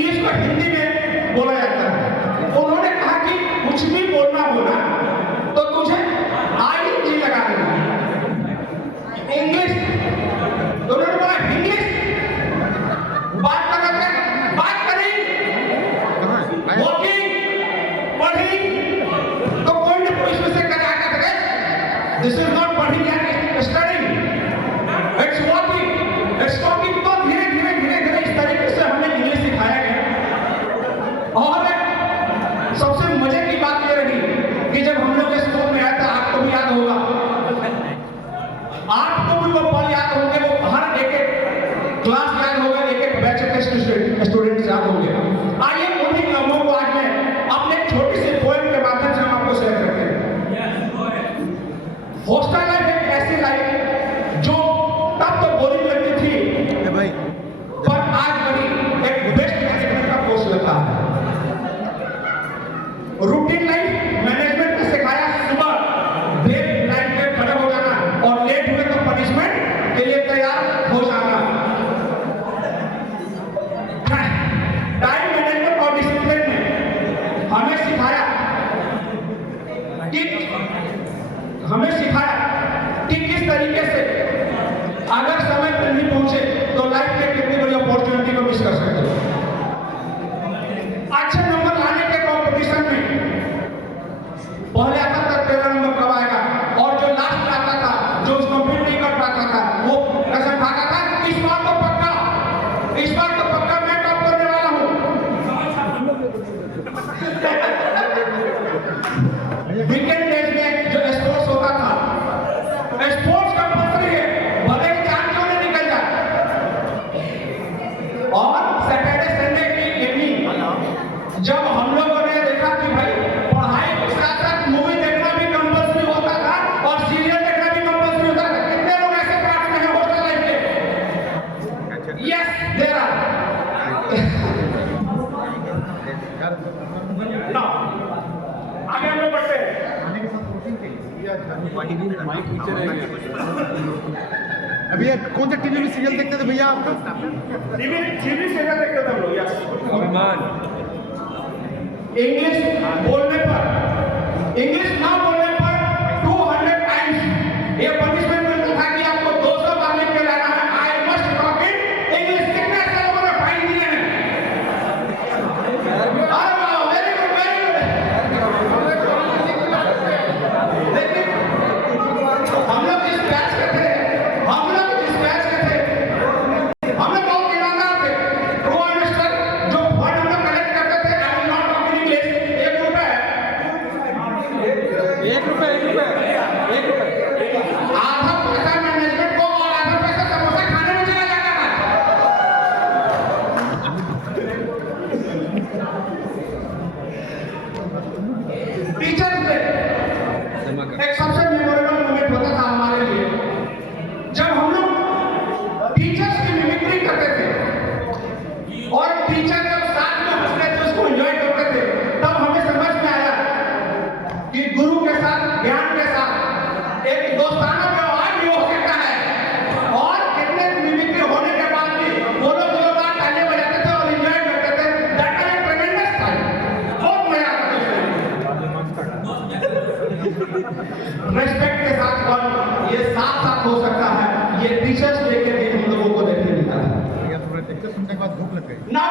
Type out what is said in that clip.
English को हिंदी में बोला जाता है। उन्होंने कहा कि कुछ भी बोलना होना तो तुझे ING लगा देना। इंग्लिश तो उन्होंने बोला इंग्लिश बात कर रहे थे, बात करी वॉकिंग पढ़ी तो कोई ना कोई इसमें से कर आकर के दिस इज नॉट पढ़ी and studying it's walking it's talking. तो धीरे धीरे धीरे धीरे इस तरीके से हमें इंग्लिश सिखाया गया। और सबसे मजे की बात ये रही कि जब हम लोग स्कूल में आए थे, आपको भी याद होगा, आपको भी वो पल याद होंगे, वो हर एक एक क्लास याद होगा, एक एक बैच के स्टूडेंट्स याद होंगे। आइए उन्हीं लम्हों को आज मैं अपने छोटी सी पोएम के माध्यम से हम आपको शेयर करते हैं। हॉस्टल लाइफ एक ऐसी लाइफ जो तब तो बोरिंग लगती थी पर आज बड़ी एक बेस्ट मैनेजमेंट का कोर्स लगता है। रूटीन लाइफ मैनेजमेंट ने सिखाया सुबह देर नाइट में खड़े हो जाना और लेट हुए तो पनिशमेंट के लिए तैयार हो जाना। टाइम मैनेजमेंट और डिसिप्लिन ने हमें सिखाया कि किस तरीके से अगर समय पर नहीं पहुंचे तो लाइफ में कितनी बड़ी अपॉर्चुनिटी को मिस कर सकते हो। अच्छे नंबर लाने के कंपटीशन में पहले आता था 13 नंबर कब आएगा, और जो लास्ट में आता था जो उसको कम्पीट नहीं कर पाता था वो कसम खाता था इस बार तो पक्का मैं टॉप करने वाला हूं। वीकेंड डेज में जो स्पोर्ट्स होता था, स्पोर्ट्स कंपल्सरी है भले ही जान क्यों नहीं निकल जाए। और सैटरडे संडे की इवनिंग जब हम लोगों ने देखा कि भाई पढ़ाई के साथ साथ मूवी देखना भी कंपल्सरी होता था और सीरियल देखना भी कंपल्सरी होता था। कितने लोग ऐसे पार्ट में हैं हॉस्टल लाइफ के? Yes there are. आगे हम लोग बढ़ते हैं। अभी कौन सा टीवी में सीरियल देखते थे भैया आपका? टीवी सीरियल देखते थे हम लोग। यस अभिमान। इंग्लिश बोलने पर, इंग्लिश ना बोलने पर 200 टाइम्स ये पनिशमेंट मिलता था कि आपको 200 बार लिख के लाना है I must talk in English. कितने ऐसे लोगों ने फाइन दिए हैं? अरे वाह, वेरी गुड वेरी गुड। लेकिन हम लोग जिस बैच के थे हम लोग बहुत ईमानदार थे। ट्रू ऑनेस्टर जो फंड हम लोग कलेक्ट करते थे, I will not talk in English, 1 रुपए आधा पैसा मैनेजमेंट को और आधा पैसा समोसा खाने में चला जाता था। टीचर्स डे एक सबसे मेमोरेबल मोमेंट होता था हमारे लिए जब हम लोग टीचर्स की मिमिक्री करते थे और टीचर जब साथ में हंसते थे उसको एंजॉय करते थे। तब हमें समझ में आया कि गुरु के साथ ज्ञान के साथ एक दोस्ताना व्यवहार भी हो सकता है। और कितने मिमिक्री होने के बाद भी वो लोग जोरदार तालियां बजाते थे और एंजॉय करते थे। That was a ट्रेमेंडस time. बहुत मजा आता था। रेस्पेक्ट के साथ और ये साथ साथ हो सकता है। ये टीचर्स डे के दिन हम लोगों को देखने मिलता है। सुनने के बाद भूख लग गई ना